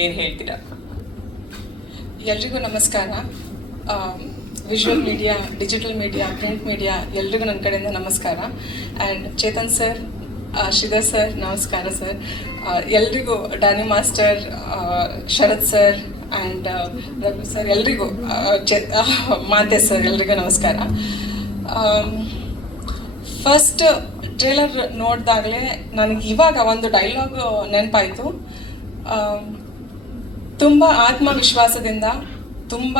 ಏನ್ ಹೇಳ್ತೀರಾ? ಎಲ್ರಿಗೂ ನಮಸ್ಕಾರ. Visual media digital media print media ಎಲ್ರಿಗೂ ನನ್ನ ಕಡೆಯಿಂದ ನಮಸ್ಕಾರ. And Chetan sir Shridhar sir ನಮಸ್ಕಾರ ಸರ್ ಎಲ್ರಿಗೂ Danny master Sharath sir and Raghu sir ಎಲ್ರಿಗೂ ಚೆ ಮಾತೆ ಸರ್ ಎಲ್ರಿಗೂ ನಮಸ್ಕಾರ. ಫಸ್ಟ್ ಟ್ರೇಲರ್ ನೋಡಿದಾಗಲೇ ನನಗೆ ಇವಾಗ ಒಂದು ಡೈಲಾಗ್ ನೆನಪಾಯಿತು. ತುಂಬ ಆತ್ಮವಿಶ್ವಾಸದಿಂದ ತುಂಬ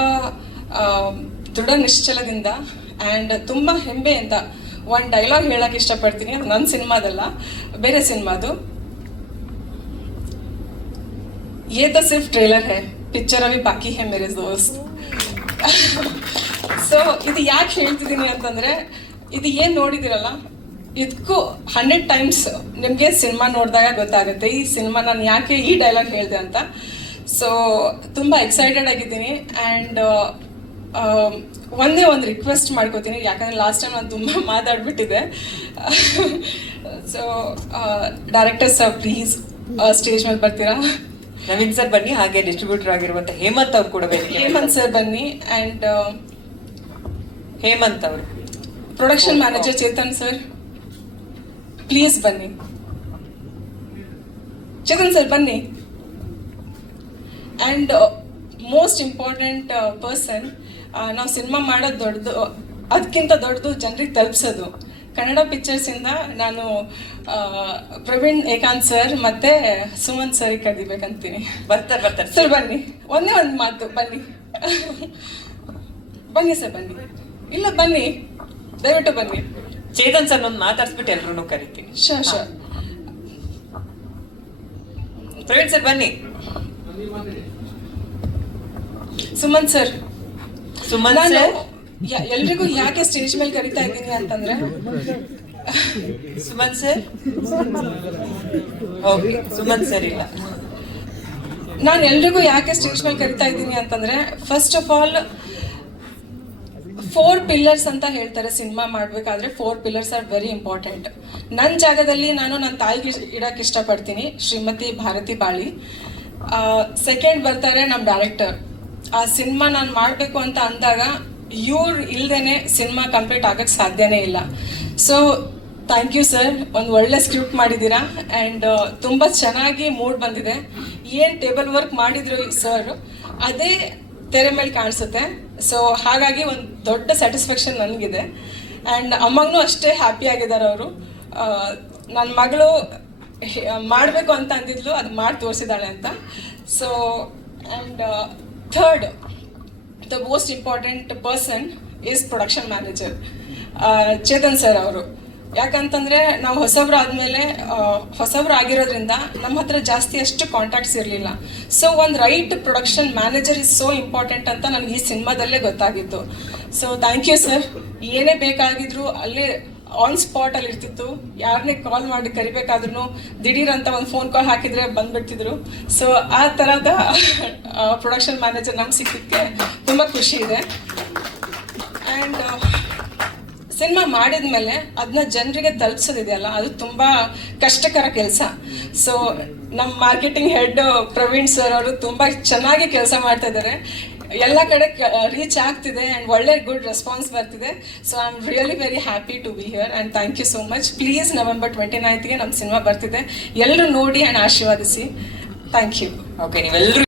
ಆ, ದೃಢ ನಿಶ್ಚಲದಿಂದ ಆ್ಯಂಡ್ ತುಂಬ ಹೆಮ್ಮೆಯಿಂದ ಒಂದು ಡೈಲಾಗ್ ಹೇಳಕ್ಕೆ ಇಷ್ಟಪಡ್ತೀನಿ ಅದು ನನ್ನ ಸಿನಿಮಾದಲ್ಲ ಬೇರೆ ಸಿನಿಮಾದು ये तो सिर्फ ट्रेलर है पिक्चर अभी बाकी है मेरे दोस्त ಸೊ ಇದು ಯಾಕೆ ಹೇಳ್ತಿದ್ದೀನಿ ಅಂತಂದ್ರೆ ಇದು ಏನು ನೋಡಿದಿರಲ್ಲ ಇದಕ್ಕೂ ಹಂಡ್ರೆಡ್ ಟೈಮ್ಸ್ ನಿಮಗೆ ಸಿನಿಮಾ ನೋಡಿದಾಗ ಗೊತ್ತಾಗುತ್ತೆ ಈ ಸಿನಿಮಾ ನಾನು ಯಾಕೆ ಈ ಡೈಲಾಗ್ ಹೇಳಿದೆ ಅಂತ ಸೊ ತುಂಬ ಎಕ್ಸೈಟೆಡ್ ಆಗಿದ್ದೀನಿ ಆ್ಯಂಡ್ ಒಂದೇ ಒಂದು ರಿಕ್ವೆಸ್ಟ್ ಮಾಡ್ಕೋತೀನಿ. ಯಾಕಂದರೆ ಲಾಸ್ಟ್ ಟೈಮ್ ನಾನು ತುಂಬ ಮಾತಾಡ್ಬಿಟ್ಟಿದೆ so director sir please stage ಮೇಲೆ ಬರ್ತೀರಾ? ನವೀನ್ ಸರ್ ಬನ್ನಿ ಹಾಗೆ ಡಿಸ್ಟ್ರಿಬ್ಯೂಟರ್ ಆಗಿರುವಂತ ಹೇಮಂತ್ ಅವ್ರು ಕೂಡ ಬೇಕು ಹೇಮಂತ್ ಸರ್ ಬನ್ನಿ ಆ್ಯಂಡ್ ಹೇಮಂತ್ ಅವರು. Production manager Chetan sir please ಬನ್ನಿ. ಚೇತನ್ ಸರ್ ಬನ್ನಿ. ಆ್ಯಂಡ್ ಮೋಸ್ಟ್ ಇಂಪಾರ್ಟೆಂಟ್ ಪರ್ಸನ್ ನಾವು ಸಿನಿಮಾ ಮಾಡೋದು ದೊಡ್ಡದು ಅದಕ್ಕಿಂತ ದೊಡ್ಡದು ಜನರಿಗೆ ತಲುಪಿಸೋದು. ಕನ್ನಡ ಪಿಕ್ಚರ್ಸಿಂದ ನಾನು ಪ್ರವೀಣ್ ಏಕಾಂತ್ ಸರ್ ಮತ್ತು ಸುಮಂತ್ ಸರ್ ಕರಿಬೇಕಂತೀನಿ. ಬರ್ತಾರೆ ಬರ್ತಾರೆ. ಸರ್ ಬನ್ನಿ. ಒಂದೇ ಒಂದು ಮಾತು ಬನ್ನಿ. ಬನ್ನಿ ಸರ್ ಬನ್ನಿ. ಇಲ್ಲ ಬನ್ನಿ. ದಯವಿಟ್ಟು ಬನ್ನಿ. ಚೇತನ್ ಸರ್ ಒಂದು ಮಾತಾಡ್ಸ್ಬಿಟ್ಟು ಎಲ್ಲರೂ ಕರಿತೀನಿ. ಶೋ ಶೋ ಪ್ರವೀಣ್ ಸರ್ ಬನ್ನಿ. ಸುಮಂತ್ ಸರ್. ಸುಮಂತ್ ನಾನು ಸರ್? ಯ- ಎಲ್ರಿಗೂ ಯಾಕೆ ಸ್ಟೇಜ್ ಮೇಲೆ ಕರಿತಾ ಇದ್ದೀನಿ ಅಂತಂದ್ರೆ Sumanth sir? Okay Sumanth sir ಇಲ್ಲ. ನಾನು ಎಲ್ರಿಗೂ ಯಾಕೆ ಸ್ಟೇಜ್ ಮೇಲೆ ಕರಿತಾ ಇದ್ದೀನಿ ಅಂತಂದ್ರೆ first of all four pillars ಅಂತ ಹೇಳ್ತಾರೆ ಸಿನಿಮಾ ಮಾಡಬೇಕಾದ್ರೆ four pillars are very important ನನ್ನ ಜಾಗದಲ್ಲಿ ನಾನು ನನ್ನ ತಾಯಿಗೆ ಇಡಕ್ಕೆ ಇಷ್ಟಪಡ್ತೀನಿ ಶ್ರೀಮತಿ ಭಾರತಿ ಬಾಳಿ. ಸೆಕೆಂಡ್ ಬರ್ತಾರೆ ನಮ್ಮ ಡೈರೆಕ್ಟರ್ ಆ ಸಿನಿಮಾ ನಾನು ಮಾಡಬೇಕು ಅಂತ ಅಂದಾಗ ಇವ್ರು ಇಲ್ದೇನೆ ಸಿನಿಮಾ ಕಂಪ್ಲೀಟ್ ಆಗಕ್ಕೆ ಸಾಧ್ಯನೇ ಇಲ್ಲ. ಸೊ ಥ್ಯಾಂಕ್ ಯು ಸರ್ ಒಂದು ಒಳ್ಳೆ ಸ್ಕ್ರಿಪ್ಟ್ ಮಾಡಿದ್ದೀರಾ? ಆ್ಯಂಡ್ ತುಂಬ ಚೆನ್ನಾಗಿ ಮೂಡ್ ಬಂದಿದೆ. ಏನು ಟೇಬಲ್ ವರ್ಕ್ ಮಾಡಿದ್ರು ಸರ್ ಅದೇ ತೆರೆ ಮೇಲೆ ಕಾಣಿಸುತ್ತೆ. ಸೊ ಹಾಗಾಗಿ ಒಂದು ದೊಡ್ಡ ಸ್ಯಾಟಿಸ್ಫ್ಯಾಕ್ಷನ್ ನನಗಿದೆ. ಆ್ಯಂಡ್ ಅಮ್ಮಗೂ ಅಷ್ಟೇ ಹ್ಯಾಪಿ ಆಗಿದ್ದಾರೆ ಅವರು. ನನ್ನ ಮಗಳು ಮಾಡಬೇಕು ಅಂತ ಅಂದಿದ್ಲು, ಅದು ಮಾಡಿ ತೋರಿಸಿದ್ದಾಳೆ ಅಂತ. So and third the most important person is production manager Chetan sir ಅವರು. ಯಾಕಂತಂದ್ರೆ ನಾವು ಹೊಸಬ್ರು ಆದಮೇಲೆ ಹೊಸಬ್ರು ಆಗಿರೋದ್ರಿಂದ ನಮ್ಮ ಹತ್ರ ಜಾಸ್ತಿ ಅಷ್ಟು ಕಾಂಟ್ಯಾಕ್ಟ್ಸ್ ಇರಲಿಲ್ಲ. ಸೊ ಒಂದು right production manager is so important ಅಂತ ನನಗೆ ಈ ಸಿನಿಮಾದಲ್ಲೇ ಗೊತ್ತಾಗಿತ್ತು. ಸೊ ಥ್ಯಾಂಕ್ ಯು ಸರ್ ಏನೇ ಬೇಕಾಗಿದ್ರು ಅಲ್ಲೇ ಆನ್ ಸ್ಪಾಟ್ ಅಲ್ಲಿ ಇರ್ತಿತ್ತು. ಯಾರನ್ನೇ ಕಾಲ್ ಮಾಡಿ ಕರಿಬೇಕಾದ್ರೂ ದಿಢೀರ್ ಅಂತ ಒಂದು ಫೋನ್ ಕಾಲ್ ಹಾಕಿದ್ರೆ ಬಂದ್ಬಿಡ್ತಿದ್ರು. ಸೊ ಆ ಥರದ ಪ್ರೊಡಕ್ಷನ್ ಮ್ಯಾನೇಜರ್ ನಮ್ಗೆ ಸಿಕ್ಕಿದ್ದಕ್ಕೆ ತುಂಬ ಖುಷಿ ಇದೆ. ಆ್ಯಂಡ್ ಸಿನಿಮಾ ಮಾಡಿದ್ಮೇಲೆ ಅದನ್ನ ಜನರಿಗೆ ತಲುಪಿಸೋದಿದೆಯಲ್ಲ, ಅದು ತುಂಬ ಕಷ್ಟಕರ ಕೆಲಸ. ಸೊ ನಮ್ಮ ಮಾರ್ಕೆಟಿಂಗ್ ಹೆಡ್ ಪ್ರವೀಣ್ ಸರ್ ಅವರು ತುಂಬ ಚೆನ್ನಾಗಿ ಕೆಲಸ ಮಾಡ್ತಾ ಇದ್ದಾರೆ. ಎಲ್ಲ ಕಡೆ ರೀಚ್ ಆಗ್ತಿದೆ ಆ್ಯಂಡ್ ಒಳ್ಳೆ ಗುಡ್ ರೆಸ್ಪಾನ್ಸ್ ಬರ್ತಿದೆ. So I am really very happy to be here and thank you so much please November twenty ನೈನ್ತ್ಗೆ ನಮ್ಮ ಸಿನಿಮಾ ಬರ್ತಿದೆ. ಎಲ್ಲರೂ ನೋಡಿ ಆ್ಯಂಡ್ ಆಶೀರ್ವಾದಿಸಿ. ಥ್ಯಾಂಕ್ ಯು ಓಕೆ ನೀವೆಲ್ಲರೂ